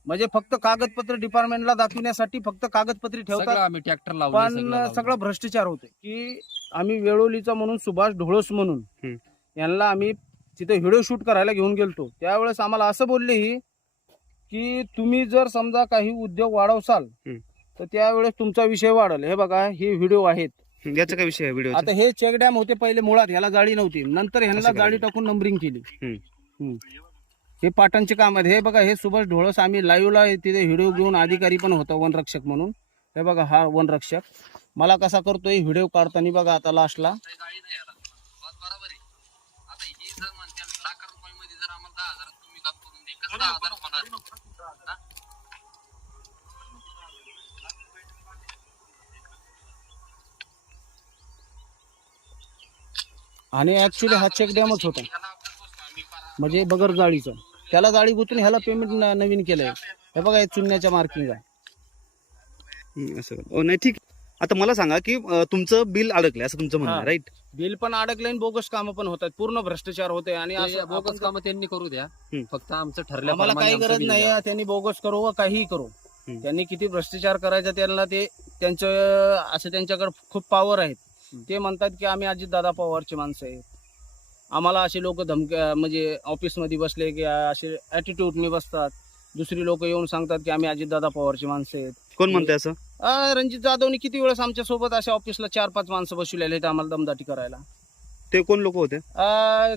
म्हणजे फक्त कागदपत्र डिपार्टमेंटला दाखविण्यासाठी फक्त कागदपत्री सगळं ठेवतात. आम्ही ट्रॅक्टर पण लावले. सगळं भ्रष्टाचार होते. की आम्ही वेळोलीचा म्हणून सुभाष ढोळस म्हणून यांना आम्ही तिथे व्हिडिओ शूट करायला घेऊन गेलतो. त्यावेळेस आम्हाला असं बोलले ही की तुम्ही जर समजा काही उद्योग वाढवसाल तर त्यावेळेस तुमचा विषय वाढेल. हे बघा, हे व्हिडिओ आहेत. याचा काय विषय आहे व्हिडिओ? आता हे चेक डॅम होते पहिले, मुळात ह्याला जाळी नव्हती, नंतर ह्यांना असं काय? जाळी टाकून नंबरिंग केली. हे पाटणचे काम आहेत. हे बघा, हे सुभाष ढोळस, आम्ही लाईव्हला तिथे व्हिडिओ घेऊन, अधिकारी पण होता वनरक्षक म्हणून. हे बघा, हा वनरक्षक मला कसा करतोय व्हिडिओ काढताना. बघा आता लास्टला आणि ऍक्च्युली हा चेक डॅमच होता, म्हणजे बगर जाळीचं. त्याला जाळी गुंतून ह्याला पेमेंट नवीन केलंय. हे बघा, हे चुन्याच्या मार्किंग आहे. असं ओ, नाही ठीक. आता मला सांगा की तुमचं बिल अडकलंय असं तुमचं म्हणणं हा. आहे, राईट? बिल पण अडकले आणि बोगस कामं पण होतात, पूर्ण भ्रष्टाचार होते. आणि असं बोगस आपण- काम त्यांनी करू द्या. फक्त आमचं आम्हाला काही ठरल्याप्रमाणे गरज नाही त्यांनी बोगस करू व काहीही करू. त्यांनी किती भ्रष्टाचार करायचा त्यांना ते त्यांचं असं त्यांच्याकडे खूप पॉवर आहेत. ते म्हणतात की आम्ही अजितदादा पवारचे माणसं आहेत. आम्हाला असे लोक धमक्या, म्हणजे ऑफिसमध्ये बसले की असे ॲटिट्यूडने बसतात. दुसरी लोक येऊन सांगतात की आम्ही अजितदादा पवारची माणसं आहेत. कोण म्हणतंय असं? रणजित जाधवनी किती वेळेस आमच्या सोबत अशा ऑफिसला 4-5 माणसं बसवलेले आहेत आम्हाला दमदाटी करायला. ते कोण लोक होते?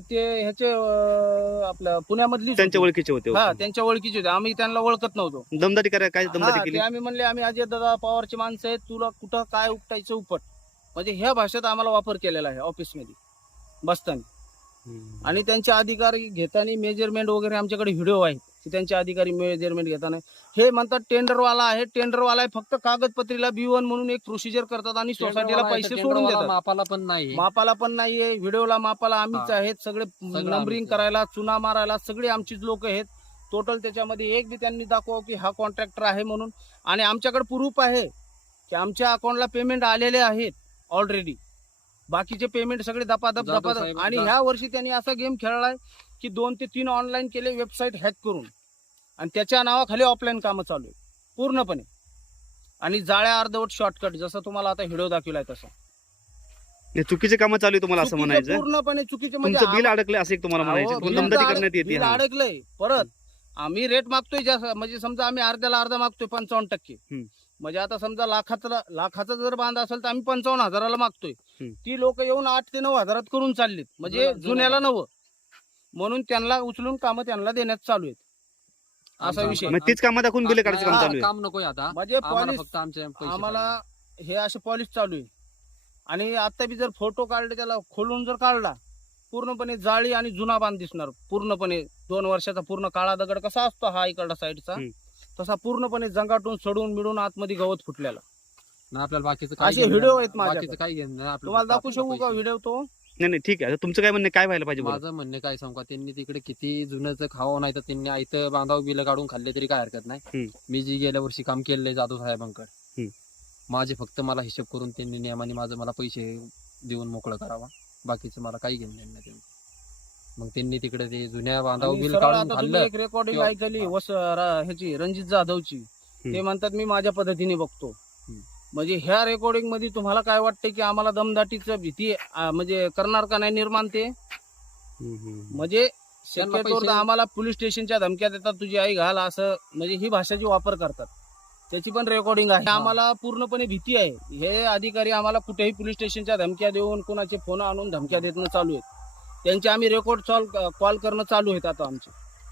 ते ह्याचे आपल्या पुण्यामधली त्यांच्या ओळखीचे होते? हा, त्यांच्या ओळखीचे होते. आम्ही त्यांना ओळखत नव्हतो. दमदाटी करायला काय दमदाटी हा, केली? ते आम्ही म्हणले आम्ही अजितदादा पवारचे माणसं आहेत, तुला कुठं काय उपटायचं उपट. म्हणजे ह्या भाषेत आम्हाला वापर केलेला आहे ऑफिसमध्ये बसताना. आणि त्यांचे अधिकारी घेताना मेजरमेंट वगैरे आमच्याकडे व्हिडिओ आहे की त्यांचे अधिकारी मेजरमेंट घेताना हे म्हणतात टेंडरवाला आहे, टेंडरवाला आहे, फक्त कागदपत्रीला B1 म्हणून एक प्रोसिजर करतात आणि सोसायटीला पैसे सोडून देतात. मापाला पण नाही. मापाला पण नाहीये, व्हिडिओला मापाला आम्हीच आहेत. सगळे सगळं नंबरिंग आम्हीच. करायला, चुना मारायला सगळे आमचीच लोक आहेत. टोटल त्याच्यामध्ये एक बी त्यांनी दाखवा की हा कॉन्ट्रॅक्टर आहे म्हणून. आणि आमच्याकडे प्रूफ आहे की आमच्या अकाउंटला पेमेंट आलेले आहेत ऑलरेडी. बाकीचे पेमेंट सगळे दपादप जाधव दपादप साहेब, आणि ह्या वर्षी त्यांनी असा गेम खेळलाय की 2 ते 3 ऑनलाईन केले वेबसाईट हॅक करून आणि त्याच्या नावाखाली ऑफलाईन कामं चालू आहे पूर्णपणे आणि जाळ्या अर्धवट शॉर्टकट जसं तुम्हाला आता व्हिडिओ दाखवलाय तसं हे चुकीचे कामं चालू आहे तुम्हाला असं चुकीचं, म्हणायचं पूर्णपणे चुकीचे तुमचं बिल अडकलं असं एक तुम्हाला म्हणायचं अहो, तुम्हाला बिल दमदाटी तर करण्यात येते बिल हा. अडकलंय परत आम्ही रेट मागतोय जास्त म्हणजे समजा आम्ही अर्ध्याला अर्धा मागतोय 55%. म्हणजे आता समजा लाखाचा जर बांध असेल तर आम्ही 55,000 मागतोय. ती लोक येऊन 8 ते 9 हजारात करून चाललीत म्हणजे जुन्याला नवं म्हणून त्यांना उचलून कामं त्यांना देण्यात चालू आहेत असा विषय. मग तीच कामं दाखवून बिल काढायचं काम चालू आहे. काम नकोय आता म्हणजे आम्हाला पॉलिस फक्त आमचे पैसे आम्हाला हे असे पॉलिश चालू आहे आणि आता बी जर फोटो काढले त्याला खोलून जर काढला पूर्णपणे जाळी आणि जुना बांध दिसणार पूर्णपणे 2 वर्षाचा पूर्ण काळा दगड कसा असतो हा इकडला साईडचा तसा पूर्णपणे जंगाटून सडून मिळून आतमध्ये गवत फुटलेला ना आपल्याला बाकीचं असे व्हिडिओ आहेत माझ्याकडे. बाकीचं काही घेणं नाही आपल्याला. तुम्हाला दाखवू आपल्याला शकू का पैसे. व्हिडिओ तो नाही नाही ठीक आहे आता तुमचं काय म्हणणं आहे? काय व्हायला पाहिजे बरं? माझं म्हणणं काय सांगू का, त्यांनी तिकडे किती जुनच खावं नाही तर त्यांनी आयतं बांधाव बिल काढून खाल्ले तरी काय हरकत नाही. मी जी गेल्या वर्षी काम केलंय जाधव साहेबांकडे माझे फक्त मला हिशोब करून त्यांनी नियमाने मला पैसे देऊन मोकळं करावा बाकीचं मला काही घेणं देणं नाही त्यांनी. मग त्यांनी तिकडे ते जुन्या बांधाव आणि बिल सरळ काढून आता तुम्ही खाल्लं. एक रेकॉर्डिंग किंवा- ऐकली ह्याची रणजित जाधवची ते म्हणतात मी माझ्या पद्धतीने बघतो. म्हणजे ह्या रेकॉर्डिंग मध्ये तुम्हाला काय वाटतं की आम्हाला दमदाटीचं भीती म्हणजे करणार का नाही निर्माण ते म्हणजे त्यांना शक्यतोवर पैसे- आम्हाला पोलीस स्टेशनच्या धमक्या देतात तुझी आई घाल असं म्हणजे ही भाषाची वापर करतात त्याची पण रेकॉर्डिंग आहे. आम्हाला पूर्णपणे भीती आहे. हे अधिकारी आम्हाला कुठेही पोलीस स्टेशनच्या धमक्या देऊन कोणाचे फोन आणून धमक्या देणं चालू आहेत. त्यांचे आम्ही रेकॉर्ड कॉल करणं चालू आहेत आता आमचे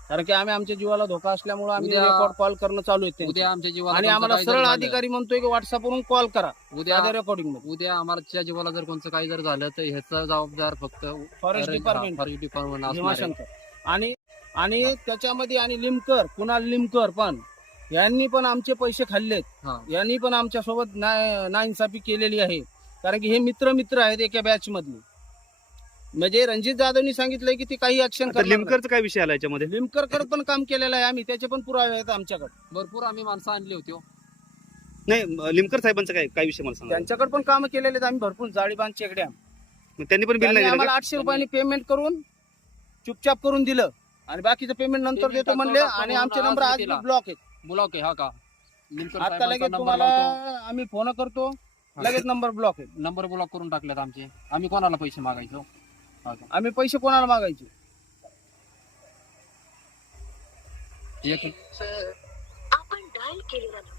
कारण की आम्ही आमच्या जीवाला धोका असल्यामुळे आम्ही उद्या- रेकॉर्ड कॉल करणं चालू आहेत त्यांचे. उद्या आमच्या जीवाला आणि कोणतं आम्हाला काही जर सरळ झालं, अधिकारी म्हणतोय की व्हॉट्सअपवरून कॉल करा उद्या रेकॉर्डिंग मध्ये उद्या आम्हाला जीवाला जर कोणतं काही जर झालं तर ह्याचा जबाबदार फक्त फॉरेस्ट डिपार्टमेंट फॉरेस्ट डिपार्टमेंट असणार आहे. भीमाशंकर आणि त्याच्यामध्ये आणि लिमकर कुणाल लिमकर पण यांनी पण आमचे पैसे खाल्लेत. हा. यांनी पण आमच्या सोबत नाइंसाफी केलेली आहे कारण की हे मित्र आहेत एका बॅच मधले. म्हणजे रणजित जाधवनी सांगितलंय की ती काही ऍक्शन आता लिमकरचा काय विषय आला याच्यामध्ये? लिमकरकडे पण काम केलेलं आहे आम्ही त्याचे पण पुरावे आहेत आमच्याकडे. भरपूर आम्ही माणसं आणली होती हो. नाही लिमकर साहेबांचा काय विषय मला सांगा. त्यांच्याकडे पण काम केलेले आहेत आम्ही भरपूर जाळीबांध चेकड्या. मग त्यांनी पण बिल त्यांनी नाही दिलं आम्हाला का? 800 रुपयांनी पेमेंट करून चुपचाप करून दिलं आणि बाकीचं पेमेंट नंतर Payment देतो म्हणले टाकतो आणि म्हणून आमचे आज नंबर आज दिला. ब्लॉक आहेत. ब्लॉक आहे हा का लिमकर आता साहेबांचा लगेच number तुम्हाला लावतो. आम्ही फोन करतो लगेच नंबर ब्लॉक आहे. नंबर ब्लॉक करून टाकलेत आमचे. आम्ही कोणाला पैसे मागायचो हा का? आम्ही पैसे कोणाला मागायचे एक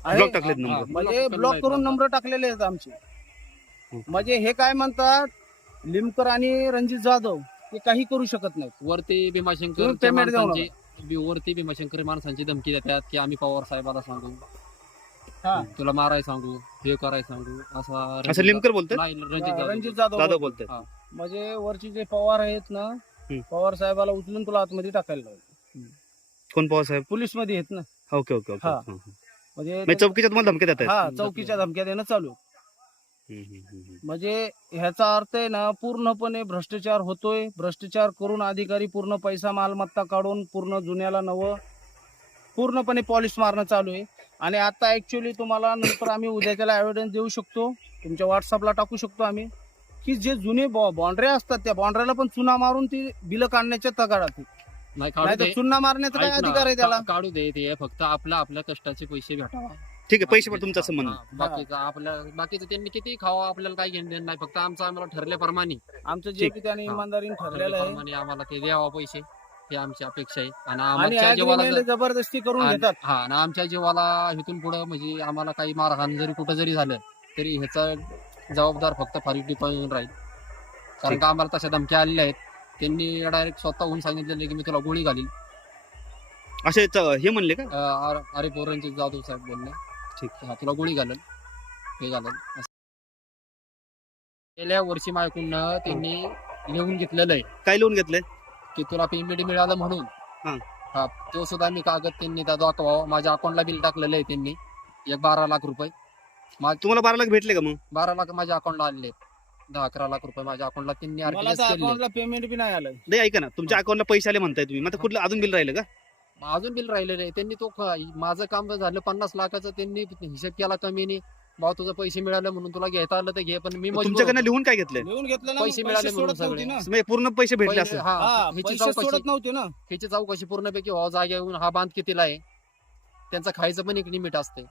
ब्लॉक टाकलेत नंबर. म्हणजे block ब्लॉक करून करून नाही नंबर टाकलेले आहेत आमचे. म्हणजे हे काय म्हणतात लिमकर आणि रणजित जाधव ते काही करू शकत नाहीत. वरती भीमाशंकर तुम्ही payment देऊ वरती भीमाशंकर माणसांची धमकी देतात की आम्ही पवार साहेबाला सांगू हा. तुला माराय सांगू हे कराय सांगू असं लिमकर बोलतोय? नाही, रणजित जाधव दादा बोलतोय. बोलतोय. म्हणजे वरची जे पवार आहेत ना पवार साहेबाला उचलून तुला आतमध्ये टाकायला लावलं. कोण पवार साहेब? पोलीस मध्ये आहेत ना ओके ओके ओके. हा. हा, हा. म्हणजे म्हणजे चौकीच्या तुम्हाला धमक्या देत हा चौकीच्या धमक्या देणं चालू आहे. म्हणजे ह्याचा अर्थ आहे ना पूर्णपणे भ्रष्टाचार होतोय. भ्रष्टाचार करून अधिकारी पूर्ण पैसा मालमत्ता काढून पूर्ण जुन्याला नवं पूर्णपणे पॉलिश मारणं चालू आहे. आणि आता ऍक्च्युअली तुम्हाला नंतर आम्ही उद्या त्याला एव्हिडन्स देऊ शकतो तुमच्या व्हॉट्सअपला टाकू शकतो आम्ही की जे जुने बाउंड्री असतात त्या बाउंड्रीला पण चुना मारून ती बिलं काढण्याच्या तगारात नाही नाही तर चुना मारण्याचा काय अधिकार आहे त्याला. काढू दे ते फक्त आपल्या कष्टाचे पैसे भेटावा. ठीक आहे पैसे पण तुमचं असं म्हणणं. बाकीचं त्यांनी किती खावा आपल्याला काही घेणं देणं नाही. फक्त आमचं आम्हाला ठरल्याप्रमाणे आमचं जे की त्याने इमानदारीने ठरलेलं आहे ठरल्याप्रमाणे आम्हाला ते द्यावा पैसे हे आमची अपेक्षा आहे. आणि आणि आमच्या जीवाला agreement जबरदस्ती करून घेतात. हा आणि आमच्या जीवाला इथून पुढे म्हणजे आम्हाला काही मारहाण जरी कुठं जरी झालं तरी ह्याचा जबाबदार फक्त फॉरेस्ट डिपार्टमेंट राहील. कारण का आम्हाला तशा धमक्या आलेल्या आहेत. त्यांनी डायरेक्ट स्वतःहून सांगितलेलं की मी तुला गोळी घालील. असे हे म्हणले का? अरे पोरांचे जाधव साहेब बोलले ठीक हा तुला गोळी घालेल हे घालेल. गेल्या वर्षी माझ्याकडून त्यांनी लिहून घेतलेलं आहे काय लिहून घेतलंय? की तुला पेमेंट मिळालं म्हणून हा तो सुद्धा मी कागद त्यांनी दाखवा. माझ्या अकाउंटला बिल टाकलेलं आहे त्यांनी 12 लाख रुपये. तुम्हाला 12 लाख भेटले का मग? 12 लाख माझ्या अकाउंटला आले. 10-11 लाख रुपये माझ्या अकाउंटला त्यांनी मला आरटीजीएस तर केले. अकाउंटला पेमेंट बी नाही आलं. नाही ऐका ना तुमच्या अकाउंटला पैसे आले म्हणताय तुम्ही. मग आता कुठलं अजून बिल राहिलं का? अजून बिल राहिलेलं आहे. त्यांनी तो माझं काम झालं 50 लाखाचं त्यांनी हिशेब केला कमीने भाऊ तुझं पैसे मिळाले म्हणून तुला घेता आलं तर घे, पण मी मजबूर तुमच्याकडनं होतो. लिहून काय घेतलंय? लिहून घेतलं ना, पैसे मिळाले म्हणून सोडत नव्हते सगळे. ना. म्हणजे पूर्ण पैसे भेटले पहिले- असं? हा, हा, हिची पैसे चौकशी सोडत नव्हते ना. हिची चौकशी पूर्णपैकी व्हावं, जागे येऊन हा बांध कितीला आहे, त्यांचं खायचं पण एक लिमिट असते.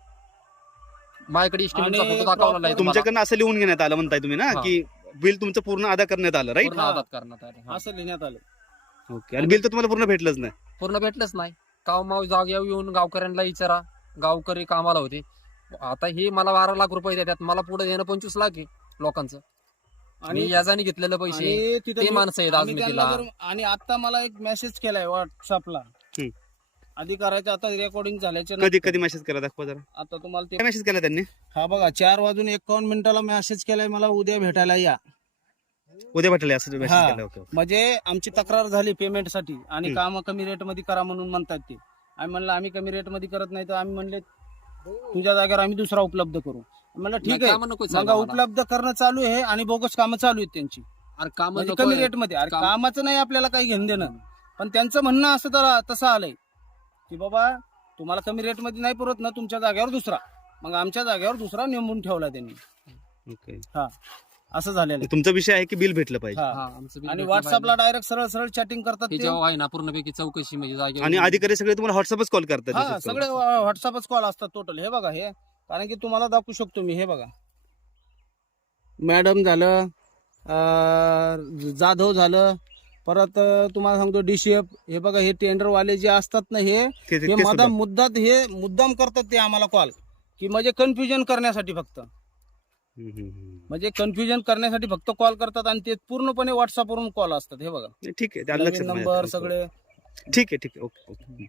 माझ्याकडे इस्टिमेटचा आणि फोटो दाखवला आहे तुम्हाला. तुमच्याकडनं असं लिहून घेण्यात आलं म्हणताय तुम्ही ना, हा. की बिल तुमचं पूर्ण अदा करण्यात आलं, राईट? पूर्ण आदात करण्यात आले. हा. असं लिहिण्यात आलं. ओके. आणि बिल तर तुम्हाला पूर्ण भेटलंच नाही? पूर्ण भेटलंच नाही. कामाव जागेवर येऊन गावकऱ्यांना विचारा, गावकरी कामाला होते. आता हे मला 12 लाख रुपये देतात, मला पुढे देणं 25 लाख आहे लोकांचं. आणि आणि याजाने घेतलेले पैसे आणि तिथं ते मी- माणसं आहेत आम्ही त्यांना आजमितीला. आणि आता मला एक मेसेज केलाय व्हॉट्सअपला हम्म. अधिकाराच्या, आता रेकॉर्डिंग झाल्याच्या कधी नंतर. कधी मेसेज करा, दाखवा जरा. आता तुम्हाला ते काय मेसेज केला त्यांनी? हा बघा 4:51 मेसेज केलाय, मला उद्या भेटायला या. उद्या भेटले असं मेसेज हा. केला? ओके. म्हणजे आमची तक्रार झाली पेमेंटसाठी आणि हम्म. काम कमी रेट मध्ये करा म्हणून म्हणतात ते. आम्ही म्हणलं आम्ही कमी रेट मध्ये करत नाही, तर आम्ही म्हणले तुझ्या जागेवर आम्ही दुसरा उपलब्ध करू. म्हणलं ठीक आहे, कामं नको मग सांगा मला. उपलब्ध करणं चालू आहे आणि बोगस कामं चालू आहेत त्यांची, अरे कामं म्हणजे नको कमी आहे. रेट मध्ये. अरे काम- कामाचं नाही आपल्याला काही घेणं देणं, पण त्यांचं म्हणणं असं तर तसं आलंय की बाबा तुम्हाला कमी रेट मध्ये नाही पुरत ना, तुमच्या जागेवर दुसरा. मग आमच्या जागेवर दुसरा नेमून ठेवला त्यांनी. ओके. असं झालेलं आहे. तुमचा विषय आहे की बिल भेटलं पाहिजे. हा. हा, आमचं बिल आणि भेटलं व्हॉट्सअपला पाहिजे. डायरेक्ट सरळ सरळ चॅटिंग करतात हे ते. जेव्हा आहे ना पूर्णपैकी चौकशी म्हणजे जागेवर आणि येऊन- अधिकारी सगळे तुम्हाला व्हॉट्सअपच कॉल करतात? हा, दिसत सगळे तुम्हाला? व्हॉट्सअपच कॉल असतात टोटल. हे बघा, हे कारण की तुम्हाला दाखवू शकतो मी. हे बघा, मॅडम झालं, जाधव झालं, परत तुम्हाला सांगतो DCF. हे बघा, हे टेंडरवाले जे असतात ना, हे ते सुद्धा. मुद्दाम करतात ते आम्हाला कॉल, की म्हणजे कन्फ्युजन करण्यासाठी फक्त. हम्म, हम्म, हम्म. म्हणजे कन्फ्युजन करण्यासाठी फक्त कॉल करतात आणि ते पूर्णपणे व्हॉट्सअपवरून कॉल असतात. हे बघा, ठीक आहे, ते आलं लक्षात नंबर माझ्या. सगळे. ठीक आहे, ठीक आहे. Okay, okay.